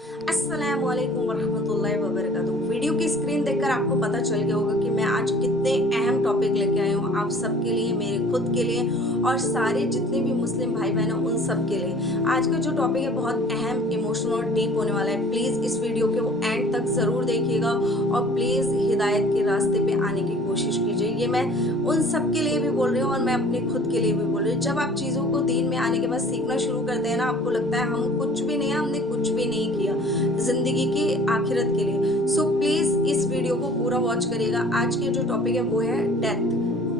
अस्सलाम वालेकुम वरहमतुल्लाहि वबरकातुहू। वीडियो की स्क्रीन देखकर आपको पता चल गया होगा कि मैं आज कितने अहम टॉपिक लेके आई हूँ आप सबके लिए, मेरे खुद के लिए और सारे जितने भी मुस्लिम भाई बहन हैं उन सब के लिए। आज का जो टॉपिक है बहुत अहम, इमोशनल और डीप होने वाला है। प्लीज़ इस वीडियो के वो एंड तक ज़रूर देखिएगा और प्लीज़ हिदायत के रास्ते पे आने की कोशिश कीजिए। ये मैं उन सब के लिए भी बोल रही हूँ और मैं अपने खुद के लिए भी बोल रही हूँ। जब आप चीज़ों को दीन में आने के बाद सीखना शुरू करते हैं ना, आपको लगता है हम कुछ भी नहीं है, हमने कुछ भी नहीं किया ज़िंदगी की आखिरत के लिए। सो प्लीज़ इस वीडियो को पूरा वॉच करिएगा। आज के जो टॉपिक है वो है डेथ,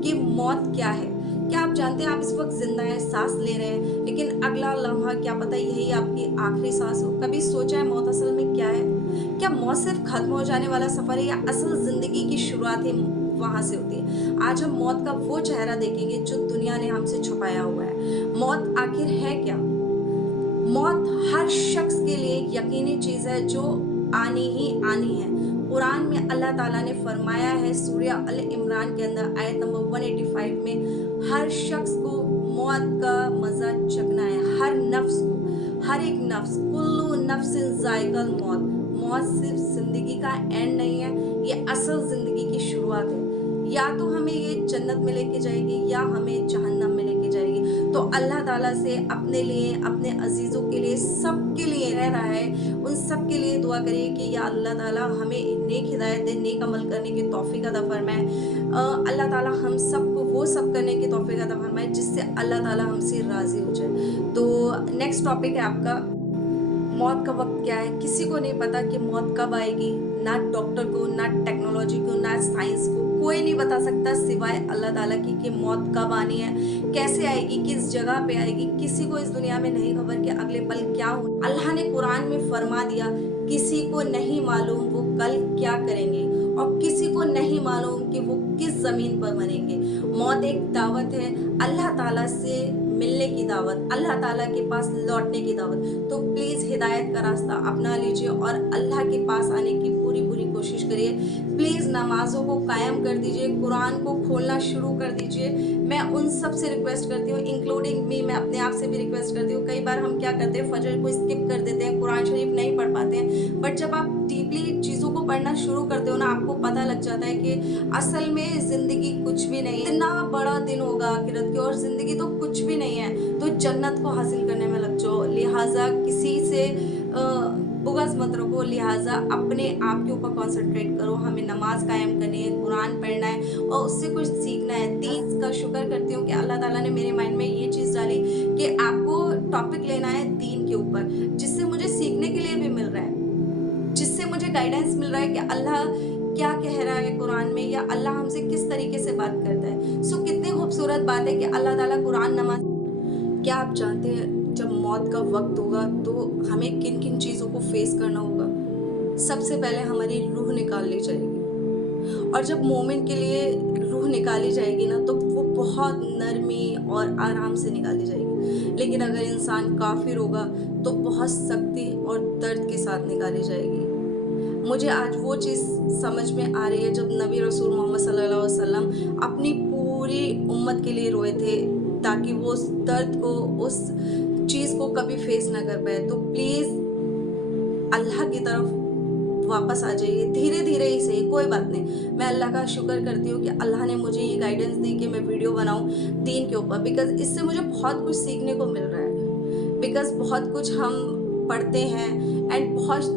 कि मौत क्या है। क्या आप जानते हैं आप इस वक्त जिंदा हैं, सांस ले रहे हैं, लेकिन अगला लम्हा क्या पता यही आपकी आखिरी सांस हो। कभी सोचा है मौत असल में क्या है? क्या मौत सिर्फ खत्म हो जाने वाला सफर है या असल जिंदगी की शुरुआत ही वहां से होती है? आज हम मौत का वो चेहरा देखेंगे जो दुनिया ने हमसे छुपाया हुआ है। मौत आखिर है क्या? मौत हर शख्स के लिए यकीनी चीज है जो आनी ही आनी है। कुरान में अल्लाह ताला ने फरमाया है सूरह अल इमरान के अंदर आयत नंबर 185 में, हर शख्स को मौत का मजा चखना है। हर नफ्स को, हर एक नफ्स, कुल्लू नफ्सिन जायकल मौत। मौत सिर्फ जिंदगी का एंड नहीं है, ये असल जिंदगी की शुरुआत है। या तो हमें ये जन्नत में लेके जाएगी या हमें जहन्नम में लेके जाएगी। तो अल्लाह ताला से अपने लिए, अपने अजीज़ों के लिए, सबके लिए रह रहा है, उन सब के लिए दुआ करिए कि या अल्लाह ताला हमें नेक हिदायत दे, नेक अमल करने की तौफीक अता फरमाए। अल्लाह ताला हम सबको वो सब करने की तौफीक अता फरमाए जिससे अल्लाह ताला हमसे राज़ी हो जाए। तो नेक्स्ट टॉपिक है आपका, मौत का वक्त क्या है? किसी को नहीं पता कि मौत कब आएगी, ना डॉक्टर को, ना टेक्नोलॉजी को, ना साइंस को, कोई नहीं बता सकता सिवाय अल्लाह ताला की कि मौत कब आनी है, कैसे आएगी, किस जगह पे आएगी। किसी को इस दुनिया में नहीं खबर कि अगले पल क्या हो। अल्लाह ने कुरान में फरमा दिया, किसी को नहीं मालूम वो कल क्या करेंगे और किसी को नहीं मालूम कि वो किस जमीन पर मरेंगे। मौत एक दावत है, अल्लाह ताला से मिलने की दावत, अल्लाह ताला के पास लौटने की दावत। तो प्लीज़ हिदायत का रास्ता अपना लीजिए और अल्लाह के पास आने की पूरी कोशिश करिए। प्लीज़ नमाज़ों को कायम कर दीजिए, कुरान को खोलना शुरू कर दीजिए। मैं उन सब से रिक्वेस्ट करती हूँ, इंक्लूडिंग मी, मैं अपने आप से भी रिक्वेस्ट करती हूँ। कई बार हम क्या करते हैं, फजर को स्किप कर देते हैं, कुरान शरीफ नहीं पढ़ पाते हैं। बट जब आप डीपली चीज़ों को पढ़ना शुरू करते हो ना, आपको पता लग जाता है कि असल में ज़िंदगी कुछ भी नहीं है। इतना बड़ा दिन होगा आखिरत के और ज़िंदगी तो कुछ भी नहीं है। तो जन्नत को हासिल करने में लग जाओ। लिहाजा किसी से बुग़्ज़ मत रखो, लिहाजा अपने आप के ऊपर कॉन्सेंट्रेट करो। हमें नमाज कायम करनी है, कुरान पढ़ना है और उससे कुछ सीखना है। दीन का शुक्र करती हूँ कि अल्लाह ताला ने मेरे माइंड में ये चीज़ डाली कि आपको टॉपिक लेना है दीन के ऊपर, जिससे मुझे सीखने के लिए भी मिल रहा है, जिससे मुझे गाइडेंस मिल रहा है कि अल्लाह क्या कह रहा है कुरान में या अल्लाह हमसे किस तरीके से बात करता है। सो कितनी खूबसूरत बात है कि अल्लाह ताला कुरान, नमाज। क्या आप जानते हैं जब मौत का वक्त होगा तो हमें किन किन चीज़ों को फेस करना होगा? सबसे पहले हमारी रूह निकाल ली जाएगी और जब मोमिन के लिए रूह निकाली जाएगी ना तो वो बहुत नरमी और आराम से निकाली जाएगी। लेकिन अगर इंसान काफिर होगा तो बहुत सख्ती और दर्द के साथ निकाली जाएगी। मुझे आज वो चीज़ समझ में आ रही है जब नबी रसूल मोहम्मद सल्लल्लाहु अलैहि वसल्लम अपनी पूरी उम्मत के लिए रोए थे ताकि वो उस दर्द को, उस चीज़ को कभी फेस ना कर पाए। तो प्लीज़ अल्लाह की तरफ वापस आ जाइए, धीरे धीरे ही सही, कोई बात नहीं। मैं अल्लाह का शुक्र करती हूँ कि अल्लाह ने मुझे ये गाइडेंस दी कि मैं वीडियो बनाऊँ दीन के ऊपर, बिकॉज़ इससे मुझे बहुत कुछ सीखने को मिल रहा है। बिकॉज़ बहुत कुछ हम पढ़ते हैं एंड बहुत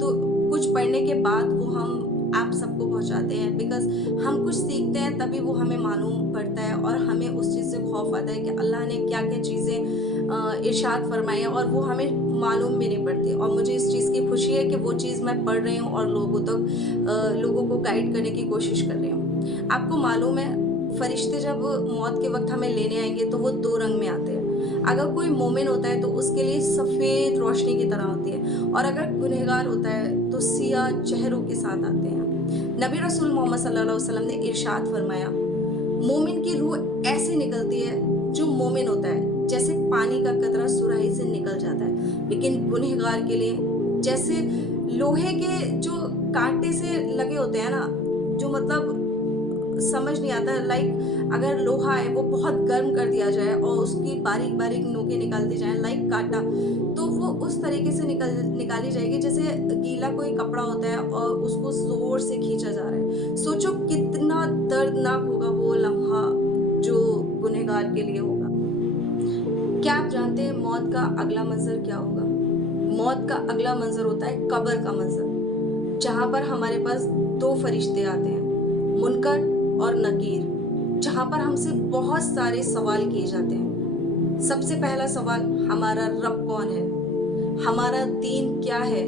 कुछ पढ़ने के बाद वो हम आप सबको पहुंचाते हैं, बिकॉज़ हम कुछ सीखते हैं तभी वो हमें मालूम पड़ता है और हमें उस चीज़ से खौफ आता है कि अल्लाह ने क्या क्या चीज़ें इरशाद फरमाई है और वो हमें मालूम भी नहीं पड़ती। और मुझे इस चीज़ की खुशी है कि वो चीज़ मैं पढ़ रही हूँ और लोगों तक लोगों को गाइड करने की कोशिश कर रही हूँ। आपको मालूम है फरिश्ते जब मौत के वक्त हमें लेने आएंगे तो वो 2 रंग में आते हैं। अगर कोई मोमिन होता है तो उसके लिए सफ़ेद रोशनी की तरह होती है और अगर गुनहगार होता है तो सियाह चेहरों के साथ आते हैं। नबी रसूल मोहम्मद सल्लल्लाहु अलैहि वसल्लम ने इरशाद फरमाया, मोमिन की रूह ऐसे निकलती है जो मोमिन होता है जैसे पानी का कतरा सुराही से निकल जाता है, लेकिन गुनहगार के लिए जैसे लोहे के जो कांटे से लगे होते हैं ना, जो मतलब समझ नहीं आता। लाइक अगर लोहा है वो बहुत गर्म कर दिया जाए और उसकी बारीक बारीक नोकें निकाल दी जाएँ लाइक काँटा, तो वो उस तरीके से निकाली जाएगी जैसे गीला कोई कपड़ा होता है और उसको ज़ोर से खींचा जा रहा है। सोचो कितना दर्दनाक होगा वो लम्हा जो गुनहगार के लिए होगा। क्या आप जानते हैं मौत का अगला मंज़र क्या होगा? मौत का अगला मंज़र होता है कब्र का मंज़र, जहाँ पर हमारे पास 2 फरिश्ते आते हैं, मुनकर और नकीर, जहाँ पर हमसे बहुत सारे सवाल किए जाते हैं। सबसे पहला सवाल, हमारा रब कौन है? हमारा दीन क्या है?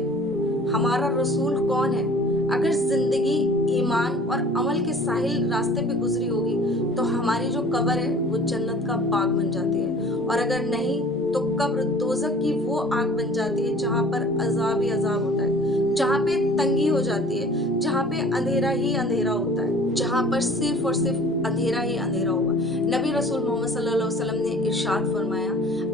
हमारा रसूल कौन है? अगर ज़िंदगी ईमान और अमल के साहिल रास्ते पे गुजरी होगी तो हमारी जो कब्र है वो जन्नत का बाग बन जाती है, और अगर नहीं तो कब्र दोज़ख की वो आग बन जाती है जहाँ पर अज़ाब ही अज़ाब होता है, जहाँ पे तंगी हो जाती है, जहाँ पे अंधेरा ही अंधेरा होता है, जहाँ पर सिर्फ और सिर्फ अंधेरा ही अंधेरा होगा। नबी रसूल मोहम्मद सल्लल्लाहु अलैहि वसल्लम ने इरशाद फरमाया,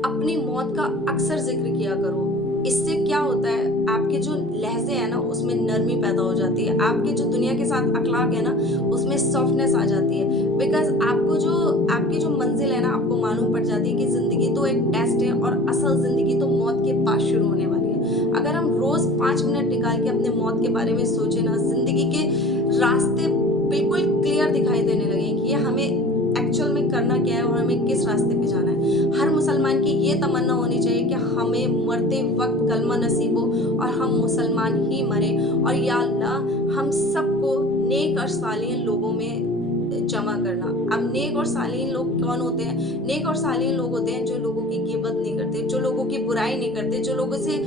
अपनी मौत का अक्सर जिक्र किया करो। इससे क्या होता है, आपके जो लहजे हैं ना उसमें नरमी पैदा हो जाती है, आपके जो दुनिया के साथ अखलाक है ना उसमें सॉफ्टनेस आ जाती है। बिकॉज आपकी जो मंजिल है ना आपको मालूम पड़ जाती है कि ज़िंदगी तो एक टेस्ट है और असल ज़िंदगी तो मौत के पास शुरू होने वाली है। अगर हम रोज़ 5 मिनट निकाल के अपने मौत के बारे में सोचें ना, ज़िंदगी के रास्ते बिल्कुल क्लियर दिखाई देने लगे कि ये हमें एक्चुअल में करना क्या है और हमें किस रास्ते पे जाना है। हर मुसलमान की ये तमन्ना होनी चाहिए कि हमें मरते वक्त कलमा नसीब हो और हम मुसलमान ही मरे, और या अल्लाह हम सबको नेक और सालिह लोगों में जमा करना। अब नेक और सालिह लोग कौन होते हैं? नेक और सालिह लोग होते हैं जो लोगों की गिबत नहीं करते, जो लोगों की बुराई नहीं करते, जो लोगों से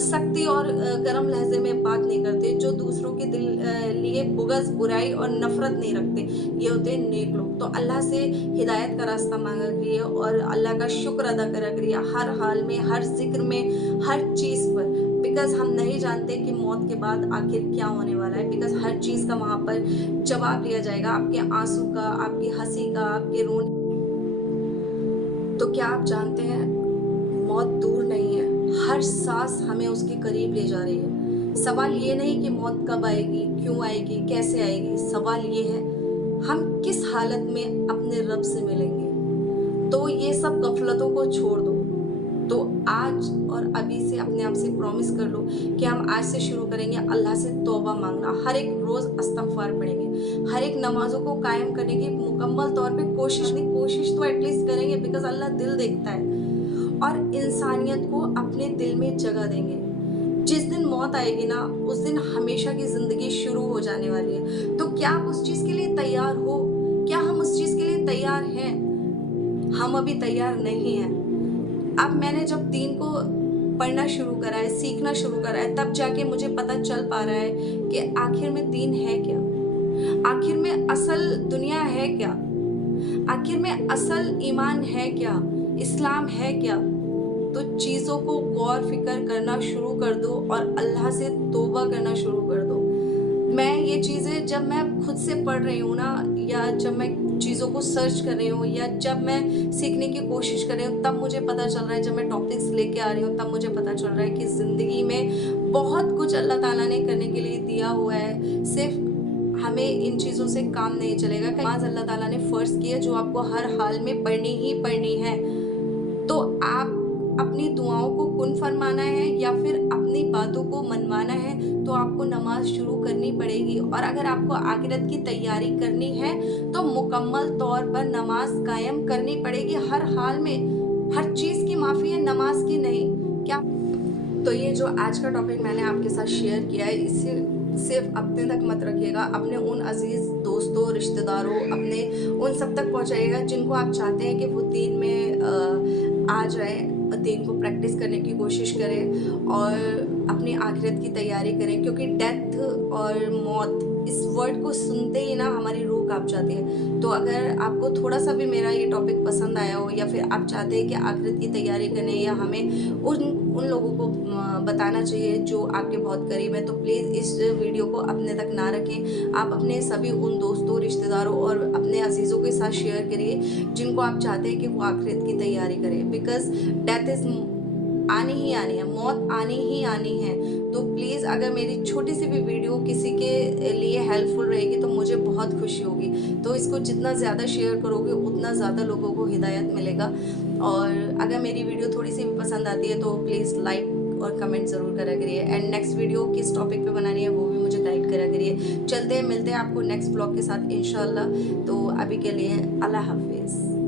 सख्ती और गर्म लहजे में बात नहीं करते, जो दूसरों के दिल लिए बुग़्ज़, बुराई और नफ़रत नहीं रखते। ये होते हैं नेक लोग। तो अल्लाह से हिदायत का रास्ता मांगा करिए और अल्लाह का शुक्र अदा करा करिए हर हाल में, हर ज़िक्र में, हर चीज़ पर। बिकॉज़ हम नहीं जानते कि मौत के बाद आखिर क्या होने वाला है। बिकॉज़ हर चीज़ का वहाँ पर जवाब लिया जाएगा, आपके आंसू का, आपकी हंसी का, आपके रोने। तो क्या आप जानते हैं मौत दूर नहीं है, हर सांस हमें उसके करीब ले जा रही है। सवाल ये नहीं कि मौत कब आएगी, क्यों आएगी, कैसे आएगी, सवाल ये है हम किस हालत में अपने रब से मिलेंगे। तो ये सब गफलतों को छोड़ दो। तो आज और अभी से अपने आप से प्रॉमिस कर लो कि हम आज से शुरू करेंगे अल्लाह से तौबा मांगना, हर एक रोज़ इस्तग़फ़ार पढ़ेंगे, हर एक नमाज़ों को कायम करने की मुकम्मल तौर पे कोशिश तो एटलीस्ट करेंगे, बिकॉज़ अल्लाह दिल देखता है, और इंसानियत को अपने दिल में जगह देंगे। जिस दिन मौत आएगी ना उस दिन हमेशा की ज़िंदगी शुरू हो जाने वाली है। तो क्या आप उस चीज़ के लिए तैयार हो? क्या हम उस चीज़ के लिए तैयार हैं? हम अभी तैयार नहीं हैं। अब मैंने जब दीन को पढ़ना शुरू करा है, सीखना शुरू करा है, तब जाके मुझे पता चल पा रहा है कि आखिर में दीन है क्या, आखिर में असल दुनिया है क्या, आखिर में असल ईमान है क्या, इस्लाम है क्या। तो चीज़ों को गौर फिक्र करना शुरू कर दो और अल्लाह से तौबा करना शुरू कर दो। मैं ये चीज़ें जब मैं खुद से पढ़ रही हूँ ना, या जब मैं चीज़ों को सर्च कर रही हूँ, या जब मैं सीखने की कोशिश कर रही हूँ, तब मुझे पता चल रहा है, जब मैं टॉपिक्स लेके आ रही हूँ तब मुझे पता चल रहा है कि ज़िंदगी में बहुत कुछ अल्लाह ताला ने करने के लिए दिया हुआ है। सिर्फ हमें इन चीज़ों से काम नहीं चलेगा। नमाज़ अल्लाह ताला ने फ़र्ज़ की है जो आपको हर हाल में पढ़नी ही पढ़नी है। तो आप अपनी दुआओं को कुन फरमाना है या फिर अपनी बातों को मनवाना है, तो आपको नमाज शुरू करनी पड़ेगी। और अगर आपको आखिरत की तैयारी करनी है तो मुकम्मल तौर पर नमाज कायम करनी पड़ेगी हर हाल में। हर चीज़ की माफ़ी है, नमाज की नहीं। क्या? तो ये जो आज का टॉपिक मैंने आपके साथ शेयर किया है, इसे सिर्फ अपने तक मत रखिएगा, अपने उन अजीज़ दोस्तों, रिश्तेदारों, अपने उन सब तक पहुँचाइएगा जिनको आप चाहते हैं कि वो दीन में आ जाए, दीन को प्रैक्टिस करने की कोशिश करें और अपनी आखिरत की तैयारी करें। क्योंकि डेथ और मौत इस वर्ड को सुनते ही ना हमारी रूह कांप जाती है। तो अगर आपको थोड़ा सा भी मेरा ये टॉपिक पसंद आया हो, या फिर आप चाहते हैं कि आखिरत की तैयारी करने, या हमें उन लोगों को बताना चाहिए जो आपके बहुत करीब है, तो प्लीज़ इस वीडियो को अपने तक ना रखें। आप अपने सभी उन दोस्तों, रिश्तेदारों और अपने अजीज़ों के साथ शेयर करिए जिनको आप चाहते हैं कि वो आखिरत की तैयारी करें। बिकॉज़ डेथ इज़ आनी ही आनी है, मौत आनी ही आनी है। तो प्लीज़ अगर मेरी छोटी सी भी वीडियो किसी के लिए हेल्पफुल रहेगी तो मुझे बहुत खुशी होगी। तो इसको जितना ज़्यादा शेयर करोगे उतना ज़्यादा लोगों को हिदायत मिलेगा। और अगर मेरी वीडियो थोड़ी सी भी पसंद आती है तो प्लीज़ लाइक और कमेंट ज़रूर करा करिए। एंड नेक्स्ट वीडियो किस टॉपिक पे बनानी है वो भी मुझे गाइड करा करिए। चलते हैं, मिलते हैं आपको नेक्स्ट ब्लॉग के साथ इंशाल्लाह। तो अभी के लिए अल्लाह हाफिज़।